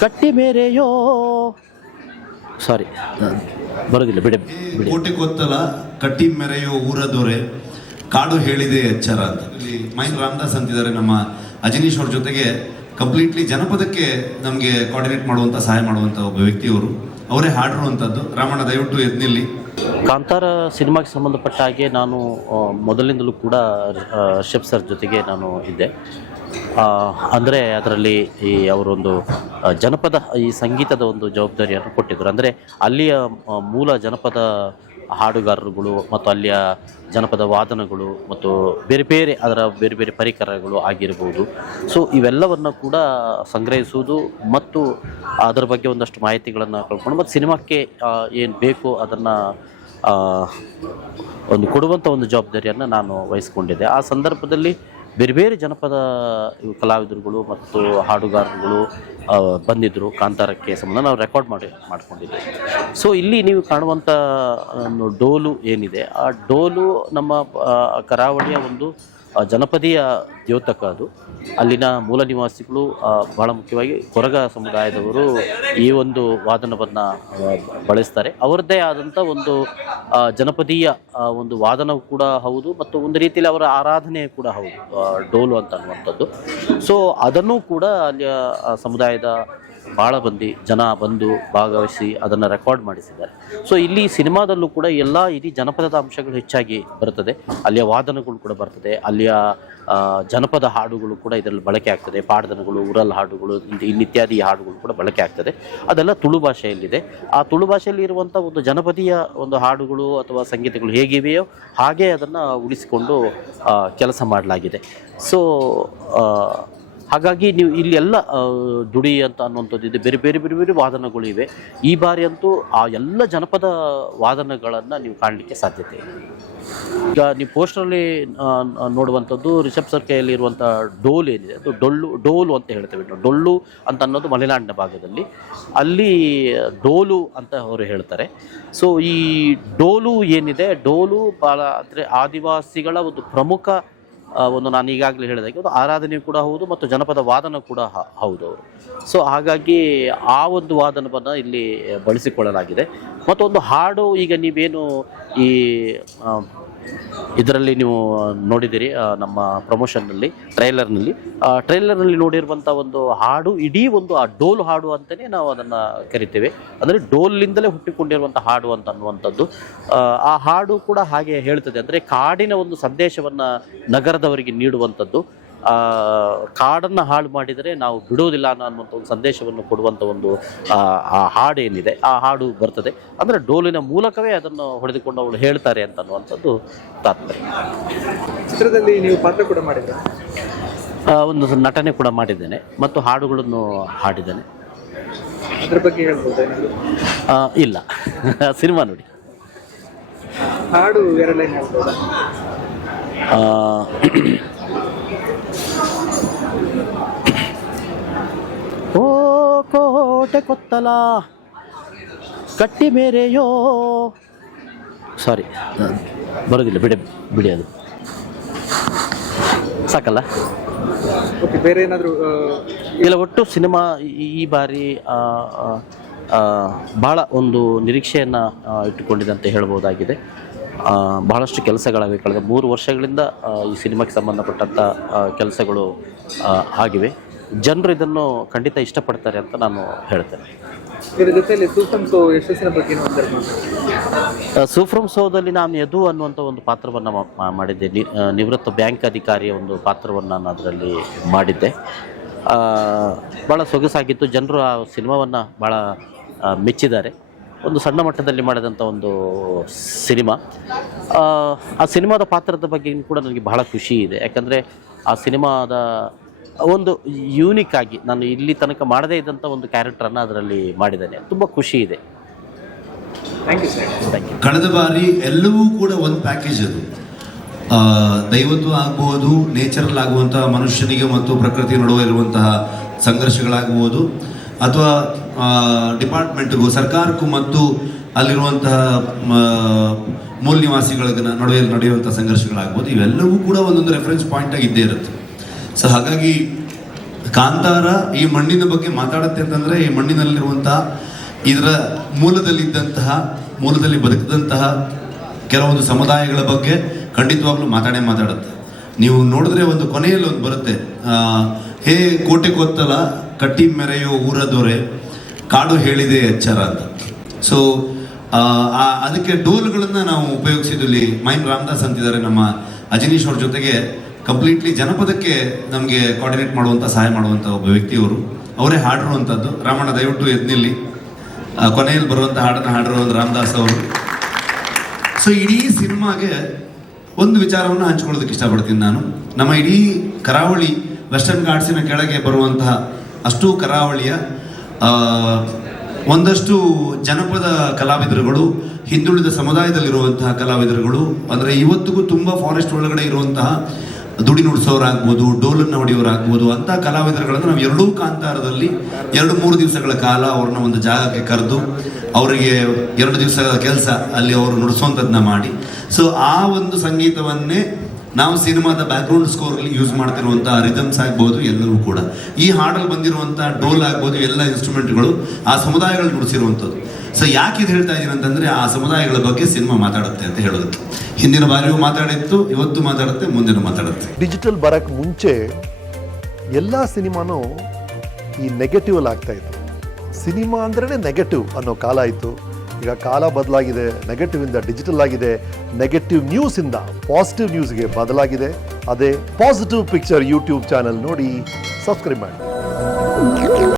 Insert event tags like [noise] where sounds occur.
ಕಟ್ಟಿ ಮೇರೆಯೋ ಸಾರಿ ಬರೋದಿಲ್ಲ ಬಿಡಿ ಬಿಡಿ. ಕೋಟೆ ಕೊತ್ತಲ ಕಟ್ಟಿ ಮೆರೆಯೋ ಊರ ದೊರೆ ಕಾಡು ಹೇಳಿದೆ ಎಚ್ಚರ ಅಂತ. ಇಲ್ಲಿ ಮಹೇಂದ್ರ ರಾಮದಾಸ್ ಅಂತಿದ್ದಾರೆ ನಮ್ಮ ಅಜನೀಶ್ ಅವ್ರ ಜೊತೆಗೆ ಕಂಪ್ಲೀಟ್ಲಿ ಜನಪದಕ್ಕೆ ನಮಗೆ ಕೋಆರ್ಡಿನೇಟ್ ಮಾಡುವಂಥ ಸಹಾಯ ಮಾಡುವಂಥ ಒಬ್ಬ ವ್ಯಕ್ತಿಯವರು. ಅವರೇ ಹಾಡಿರುವಂಥದ್ದು ರಾಮಣ್ಣ ದಯವಿಟ್ಟು ಎದ್ನಿಲ್ಲಿ ಕಾಂತಾರ ಸಿನಿಮಾಗೆ ಸಂಬಂಧಪಟ್ಟ ಹಾಗೆ ನಾನು ಮೊದಲಿಂದಲೂ ಕೂಡ ಆ, ಸರ್ ಜೊತೆಗೆ ನಾನು ಇದ್ದೆ. ಅಂದರೆ ಅದರಲ್ಲಿ ಈ ಅವರೊಂದು ಜನಪದ, ಈ ಸಂಗೀತದ ಒಂದು ಜವಾಬ್ದಾರಿಯನ್ನು ಕೊಟ್ಟಿದ್ದರು ಅಂದರೆ ಅಲ್ಲಿಯ ಮೂಲ ಜನಪದ ಹಾಡುಗಾರರುಗಳು ಮತ್ತು ಅಲ್ಲಿಯ ಜನಪದ ವಾದನಗಳು ಮತ್ತು ಬೇರೆ ಬೇರೆ ಅದರ ಬೇರೆ ಬೇರೆ ಪರಿಕರಗಳು ಆಗಿರ್ಬೋದು. ಸೊ ಇವೆಲ್ಲವನ್ನು ಕೂಡ ಸಂಗ್ರಹಿಸುವುದು ಮತ್ತು ಅದರ ಬಗ್ಗೆ ಒಂದಷ್ಟು ಮಾಹಿತಿಗಳನ್ನು ಕಳ್ಕೊಂಡು ಮತ್ತು ಸಿನಿಮಾಕ್ಕೆ ಏನು ಬೇಕು ಅದನ್ನು ಒಂದು ಕೊಡುವಂಥ ಒಂದು ಜವಾಬ್ದಾರಿಯನ್ನು ನಾನು ವಹಿಸ್ಕೊಂಡಿದ್ದೆ. ಆ ಸಂದರ್ಭದಲ್ಲಿ ಬೇರೆ ಬೇರೆ ಜನಪದ ಕಲಾವಿದರುಗಳು ಮತ್ತು ಹಾಡುಗಾರರುಗಳು ಬಂದಿದ್ದರು ಕಾಂತಾರಕ್ಕೆ ಸಂಬಂಧ ನಾವು ರೆಕಾರ್ಡ್ ಮಾಡಿ, ಮಾಡ್ಕೊಂಡಿದ್ದೀವಿ. ಸೊ ಇಲ್ಲಿ ನೀವು ಕಾಣುವಂಥ ಡೋಲು ಏನಿದೆ, ಆ ಡೋಲು ನಮ್ಮ ಕರಾವಳಿಯ ಒಂದು ಜನಪದೀಯ ದ್ಯೋತಕ ಅದು. ಅಲ್ಲಿನ ಮೂಲ ನಿವಾಸಿಗಳು ಬಹಳ ಮುಖ್ಯವಾಗಿ ಕೊರಗ ಸಮುದಾಯದವರು ಈ ಒಂದು ವಾದನವನ್ನು ಬಳಸ್ತಾರೆ. ಅವರದ್ದೇ ಆದಂಥ ಒಂದು ಜನಪದೀಯ ಒಂದು ವಾದನವು ಕೂಡ ಹೌದು ಮತ್ತು ಒಂದು ರೀತಿಯಲ್ಲಿ ಅವರ ಆರಾಧನೆ ಕೂಡ ಹೌದು ಡೋಲು ಅಂತ ಅನ್ನುವಂಥದ್ದು. ಸೊ ಅದನ್ನು ಕೂಡ ಅಲ್ಲಿಯ ಸಮುದಾಯದ ಭಾಳ ಮಂದಿ ಜನ ಬಂದು ಭಾಗವಹಿಸಿ ಅದನ್ನು ರೆಕಾರ್ಡ್ ಮಾಡಿಸಿದ್ದಾರೆ. ಸೊ ಇಲ್ಲಿ ಸಿನಿಮಾದಲ್ಲೂ ಕೂಡ ಎಲ್ಲ ಇಡೀ ಜನಪದದ ಅಂಶಗಳು ಹೆಚ್ಚಾಗಿ ಬರ್ತದೆ ಅಲ್ಲಿಯ ವಾದನಗಳು ಕೂಡ ಬರ್ತದೆ. ಅಲ್ಲಿಯ ಜನಪದ ಹಾಡುಗಳು ಕೂಡ ಇದರಲ್ಲಿ ಬಳಕೆ ಆಗ್ತದೆ. ಪಾಡ್ದನಗಳು ಉರಲ್ ಹಾಡುಗಳು, ಇನ್- ಇನ್ನಿತ್ಯಾದಿ ಹಾಡುಗಳು ಕೂಡ ಬಳಕೆ ಆಗ್ತದೆ. ಅದೆಲ್ಲ ತುಳು ಭಾಷೆಯಲ್ಲಿದೆ. ಆ ತುಳು ಭಾಷೆಯಲ್ಲಿ ಇರುವಂಥ ಒಂದು ಜನಪದೀಯ ಒಂದು ಹಾಡುಗಳು ಅಥವಾ ಸಂಗೀತಗಳು ಹೇಗಿವೆಯೋ ಹಾಗೆ ಅದನ್ನು ಉಳಿಸಿಕೊಂಡು ಕೆಲಸ ಮಾಡಲಾಗಿದೆ. ಸೊ ಹಾಗಾಗಿ ನೀವು ಇಲ್ಲಿ ಎಲ್ಲ ದುಡಿ ಅಂತ ಅನ್ನುವಂಥದ್ದು ಇದೆ. ಬೇರೆ ಬೇರೆ ಬೇರೆ ಬೇರೆ ವಾದನಗಳು ಇವೆ. ಈ ಬಾರಿ ಅಂತೂ ಆ ಎಲ್ಲ ಜನಪದ ವಾದನಗಳನ್ನು ನೀವು ಕಾಣಲಿಕ್ಕೆ ಸಾಧ್ಯತೆ ಇದೆ. ಈಗ ನೀವು ಪೋಸ್ಟರಲ್ಲಿ ನೋಡುವಂಥದ್ದು ರಿಷಬ್ ಸರ್ಕೆಯಲ್ಲಿ ಇರುವಂಥ ಡೋಲ್ ಏನಿದೆ, ಅದು ಡೊಳ್ಳು, ಡೋಲು ಅಂತ ಹೇಳ್ತೇವೆ ಡೊಳ್ಳು ಅಂತ ಅನ್ನೋದು ಮಲೆನಾಡಿನ ಭಾಗದಲ್ಲಿ. ಅಲ್ಲಿ ಡೋಲು ಅಂತ ಅವರು ಹೇಳ್ತಾರೆ. ಸೊ, ಈ ಡೋಲು ಏನಿದೆ, ಡೋಲು ಭಾಳ ಅಂದರೆ ಆದಿವಾಸಿಗಳ ಒಂದು ಪ್ರಮುಖ ಒಂದು ನಾನು ಈಗಾಗಲೇ ಹೇಳಿದಾಗೆ ಒಂದು ಆರಾಧನೆ ಕೂಡ ಹೌದು ಮತ್ತು ಜನಪದ ವಾದನ ಕೂಡ ಹೌದು. ಅವರು ಸೊ ಹಾಗಾಗಿ ಆ ಒಂದು ವಾದನವನ್ನು ಇಲ್ಲಿ ಬಳಸಿಕೊಳ್ಳಲಾಗಿದೆ. ಮತ್ತು ಒಂದು ಹಾಡು ಈಗ ನೀವೇನು ಈ ಇದರಲ್ಲಿ ನೀವು ನೋಡಿದಿರಿ ನಮ್ಮ ಪ್ರಮೋಷನ್ನಲ್ಲಿ ಟ್ರೈಲರ್ನಲ್ಲಿ. ಟ್ರೈಲರ್ನಲ್ಲಿ ನೋಡಿರುವಂಥ ಒಂದು ಹಾಡು ಇಡೀ ಒಂದು ಆ ಡೋಲ್ ಹಾಡು ಅಂತಲೇ ನಾವು ಅದನ್ನು ಕರಿತೇವೆ. ಅಂದರೆ ಡೋಲ್ನಿಂದಲೇ ಹುಟ್ಟಿಕೊಂಡಿರುವಂಥ ಹಾಡು ಅಂತ ಅನ್ನುವಂಥದ್ದು. ಆ, ಹಾಡು ಕೂಡ ಹಾಗೆ ಹೇಳ್ತದೆ. ಅಂದರೆ ಕಾಡಿನ ಒಂದು ಸಂದೇಶವನ್ನು ನಗರದವರಿಗೆ ನೀಡುವಂಥದ್ದು. ಕಾಡನ್ನು ಹಾಳು ಮಾಡಿದರೆ ನಾವು ಬಿಡುವುದಿಲ್ಲ ಅನ್ನೋ ಅನ್ನುವಂಥ ಒಂದು ಸಂದೇಶವನ್ನು ಕೊಡುವಂಥ ಒಂದು ಆ, ಆ ಹಾಡು ಏನಿದೆ ಆ ಹಾಡು ಬರ್ತದೆ. ಅಂದರೆ ಡೋಲಿನ ಮೂಲಕವೇ ಅದನ್ನು ಹೊಡೆದುಕೊಂಡು ಅವಳು ಹೇಳ್ತಾರೆ ಅಂತ ಅನ್ನುವಂಥದ್ದು ತಾತ್ಪರ್ಯ. ಚಿತ್ರದಲ್ಲಿ ನೀವು ಪಾತ್ರ ಕೂಡ ಮಾಡಿದ್ರೆ? ಒಂದು ನಟನೆ ಕೂಡ ಮಾಡಿದ್ದೇನೆ ಮತ್ತು ಹಾಡುಗಳನ್ನು ಹಾಡಿದ್ದೇನೆ. ಅದ್ರ ಬಗ್ಗೆ ಹೇಳ್ಬೋದಾ ಇಲ್ಲ. [laughs] ಸಿನಿಮಾ ನೋಡಿ. ಹಾಡು ಎರಡನೇ ಹೇಳ್ಬೋದಾ? [clears throat] ಓ ಕೋಟೆ ಕೊತ್ತಲ ಕಟ್ಟಿ ಮೇರೆಯೋ? ಸಾರಿ ಬರೋದಿಲ್ಲ ಬಿಡಿ ಬಿಡಿ ಅದು. ಸಾಕಲ್ಲ? ಬೇರೆ ಏನಾದರೂ ಇಲ್ಲ ಒಟ್ಟು ಸಿನಿಮಾ ಈ- ಬಾರಿ ಭಾಳ ಆ, ಆ, ಬಹಳ ಒಂದು ನಿರೀಕ್ಷೆಯನ್ನು ಇಟ್ಟುಕೊಂಡಿದೆ ಅಂತ ಹೇಳ್ಬೋದಾಗಿದೆ. ಆ, ಬಹಳಷ್ಟು ಕೆಲಸಗಳಾಗಿವೆ ಕಳೆದ ಮೂರು ವರ್ಷಗಳಿಂದ ಈ ಸಿನಿಮಾಕ್ಕೆ ಸಂಬಂಧಪಟ್ಟಂಥ ಕೆಲಸಗಳು ಆಗಿವೆ. ಜನರು ಇದನ್ನು ಖಂಡಿತ ಇಷ್ಟಪಡ್ತಾರೆ ಅಂತ ನಾನು ಹೇಳ್ತೇನೆ. ಇದರ ಜೊತೆಯಲ್ಲಿ ಸೂಫನ್ ಸೋ ಯಶಸ್ಸಿನ ಬಗ್ಗೆ ಒಂದೆರಡು ಮಾತು. ಆ, ಸೂಫ್ರಮ್ ಸೋದಲ್ಲಿ ನಾನು ಯದು ಅನ್ನುವಂಥ ಒಂದು ಪಾತ್ರವನ್ನು ಮಾಡಿದ್ದೆ. ನಿವೃತ್ತ ಬ್ಯಾಂಕ್ ಅಧಿಕಾರಿಯ ಒಂದು ಪಾತ್ರವನ್ನು ನಾನು ಅದರಲ್ಲಿ ಮಾಡಿದ್ದೆ. ಭಾಳ ಸೊಗಸಾಗಿತ್ತು. ಜನರು ಆ ಸಿನಿಮಾವನ್ನು ಭಾಳ ಮೆಚ್ಚಿದ್ದಾರೆ. ಒಂದು ಸಣ್ಣ ಮಟ್ಟದಲ್ಲಿ ಮಾಡಿದಂಥ ಒಂದು ಸಿನಿಮಾ. ಆ, ಆ ಸಿನಿಮಾದ ಪಾತ್ರದ ಬಗ್ಗೆ ಕೂಡ ನನಗೆ ಬಹಳ ಖುಷಿ ಇದೆ. ಯಾಕಂದರೆ ಆ ಸಿನಿಮಾದ ಒಂದು ಯೂನಿಕ್ ಆಗಿ ನಾನು ಇಲ್ಲಿ ತನಕ ಮಾಡದೇ ಇದ್ದಂಥ ಒಂದು ಕ್ಯಾರೆಕ್ಟರನ್ನು ಅದರಲ್ಲಿ ಮಾಡಿದ್ದೇನೆ. ತುಂಬ ಖುಷಿ ಇದೆ. Thank you sir thank you ಕಳೆದ ಬಾರಿ ಎಲ್ಲವೂ ಕೂಡ ಒಂದು ಪ್ಯಾಕೇಜ್ ಅದು. ಆ, ದೈವತ್ವ ಆಗ್ಬೋದು ನೇಚರಲ್ ಆಗುವಂತಹ ಮನುಷ್ಯನಿಗೆ ಮತ್ತು ಪ್ರಕೃತಿ ನಡುವೆ ಇರುವಂತಹ ಸಂಘರ್ಷಗಳಾಗಬಹುದು ಅಥವಾ ಡಿಪಾರ್ಟ್ಮೆಂಟ್ಗೂ ಸರ್ಕಾರಕ್ಕೂ ಮತ್ತು ಅಲ್ಲಿರುವಂತಹ ಮೂಲ ನಿವಾಸಿಗಳ ನಡುವೆ ನಡೆಯುವಂತಹ ಸಂಘರ್ಷಗಳಾಗ್ಬೋದು ಇವೆಲ್ಲವೂ ಕೂಡ ಒಂದೊಂದು ರೆಫರೆನ್ಸ್ ಪಾಯಿಂಟ್ ಆಗಿ ಇದ್ದೇ ಇರುತ್ತೆ. ಸೊ ಹಾಗಾಗಿ ಕಾಂತಾರ ಈ ಮಣ್ಣಿನ ಬಗ್ಗೆ ಮಾತಾಡುತ್ತೆ ಅಂತಂದ್ರೆ, ಈ ಮಣ್ಣಿನಲ್ಲಿರುವಂತಹ ಇದರ ಮೂಲದಲ್ಲಿದ್ದಂತಹ, ಮೂಲದಲ್ಲಿ ಬದುಕಿದಂತಹ ಕೆಲವೊಂದು ಸಮುದಾಯಗಳ ಬಗ್ಗೆ ಖಂಡಿತವಾಗ್ಲೂ ಮಾತಾಡೇ ಮಾತಾಡುತ್ತೆ. ನೀವು ನೋಡಿದ್ರೆ ಒಂದು ಕೊನೆಯಲ್ಲಿ ಒಂದು ಬರುತ್ತೆ. ಹೇ ಕೋಟೆ ಕೊತ್ತಲ ಕಟ್ಟಿ ಮೆರೆಯೋ ಊರ ದೊರೆ, ಕಾಡು ಹೇಳಿದೆ ಎಚ್ಚರ ಅಂತ. ಸೊ ಅದಕ್ಕೆ ಡೋಲ್ಗಳನ್ನು ನಾವು ಉಪಯೋಗಿಸಿದ್ವಿ ಮೈನ್ ರಾಮದಾಸ್ ಅಂತಿದ್ದಾರೆ ನಮ್ಮ ಅಜನೀಶ್ ಅವ್ರ ಜೊತೆಗೆ ಕಂಪ್ಲೀಟ್ಲಿ ಜನಪದಕ್ಕೆ ನಮಗೆ ಕೋಆರ್ಡಿನೇಟ್ ಮಾಡುವಂಥ ಸಹಾಯ ಮಾಡುವಂಥ ಒಬ್ಬ ವ್ಯಕ್ತಿಯವರು. ಅವರೇ ಹಾಡಿರುವಂಥದ್ದು ರಾಮಣ್ಣ, ದಯವಿಟ್ಟು ಎದ್ನಿಲ್ಲಿ ಕೊನೆಯಲ್ಲಿ ಬರುವಂಥ ಹಾಡನ್ನು ಹಾಡಿರೋ ರಾಮದಾಸ್ ಅವರು. ಸೊ ಇಡೀ ಸಿನಿಮಾಗೆ ಒಂದು ವಿಚಾರವನ್ನು ಹಂಚ್ಕೊಳ್ಳೋದಕ್ಕೆ ಇಷ್ಟಪಡ್ತೀನಿ ನಾನು. ನಮ್ಮ ಇಡೀ ಕರಾವಳಿ ವೆಸ್ಟರ್ನ್ ಘಾಟ್ಸಿನ ಕೆಳಗೆ ಬರುವಂತಹ ಅಷ್ಟು ಕರಾವಳಿಯ ಒಂದಷ್ಟು ಜನಪದ ಕಲಾವಿದರುಗಳು, ಹಿಂದುಳಿದ ಸಮುದಾಯದಲ್ಲಿರುವಂತಹ ಕಲಾವಿದರುಗಳು, ಅಂದರೆ ಇವತ್ತಿಗೂ ತುಂಬ ಫಾರೆಸ್ಟ್ ಒಳಗಡೆ ಇರುವಂತಹ ದುಡಿ ನುಡಿಸೋರಾಗ್ಬೋದು ಡೋಲನ್ನು ಹೊಡೆಯೋರಾಗ್ಬೋದು, ಅಂತ ಕಲಾವಿದರುಗಳನ್ನು ನಾವು ಎರಡೂ ಕಾಂತಾರದಲ್ಲಿ ಎರಡು ಮೂರು ದಿವಸಗಳ ಕಾಲ ಅವ್ರನ್ನ ಒಂದು ಜಾಗಕ್ಕೆ ಕರೆದು ಅವರಿಗೆ ಎರಡು ದಿವಸಗಳ ಕೆಲಸ ಅಲ್ಲಿ ಅವರು ನುಡಿಸುವಂಥದ್ದನ್ನ ಮಾಡಿ. ಸೊ ಆ ಒಂದು ಸಂಗೀತವನ್ನೇ ನಾವು ಸಿನಿಮಾದ ಬ್ಯಾಕ್ಗ್ರೌಂಡ್ ಸ್ಕೋರಲ್ಲಿ ಯೂಸ್ ಮಾಡ್ತಿರುವಂಥ ರಿದಮ್ಸ್ ಆಗ್ಬೋದು ಎಲ್ಲವೂ ಕೂಡ. ಈ ಹಾಡಲ್ಲಿ ಬಂದಿರುವಂಥ ಡೋಲ್ ಆಗ್ಬೋದು, ಎಲ್ಲ ಇನ್ಸ್ಟ್ರೂಮೆಂಟ್ಗಳು ಆ ಸಮುದಾಯಗಳು ನುಡಿಸಿರುವಂಥದ್ದು. ಸೊ ಯಾಕೆ ಇದು ಹೇಳ್ತಾ ಇದ್ದೀನಿ ಅಂತಂದರೆ, ಆ ಸಮುದಾಯಗಳ ಬಗ್ಗೆ ಸಿನಿಮಾ ಮಾತಾಡುತ್ತೆ ಅಂತ ಹೇಳೋದಕ್ಕೆ. ಹಿಂದಿನ ಬಾರಿಯೂ ಮಾತಾಡಿತ್ತು, ಇವತ್ತು ಮಾತಾಡುತ್ತೆ, ಮುಂದಿನ ಮಾತಾಡುತ್ತೆ. ಡಿಜಿಟಲ್ ಬರೋಕ್ಕೆ ಮುಂಚೆ ಎಲ್ಲ ಸಿನಿಮಾನೂ ಈ ನೆಗೆಟಿವ್ ಅಲ್ಲಿ ಆಗ್ತಾ ಇತ್ತು. ಸಿನಿಮಾ ಅಂದ್ರೇ ನೆಗೆಟಿವ್ ಅನ್ನೋ ಕಾಲ ಇತ್ತು. ಈಗ ಕಾಲ ಬದಲಾಗಿದೆ ನೆಗೆಟಿವ್ ಇಂದ ಡಿಜಿಟಲ್ ಆಗಿದೆ ನೆಗೆಟಿವ್ ನ್ಯೂಸ್ ಇಂದ ಪಾಸಿಟಿವ್ ನ್ಯೂಸ್ಗೆ ಬದಲಾಗಿದೆ. ಅದೇ ಪಾಸಿಟಿವ್ ಪಿಕ್ಚರ್ ಯೂಟ್ಯೂಬ್ ಚಾನೆಲ್ ನೋಡಿ ಸಬ್ಸ್ಕ್ರೈಬ್ ಮಾಡಿ.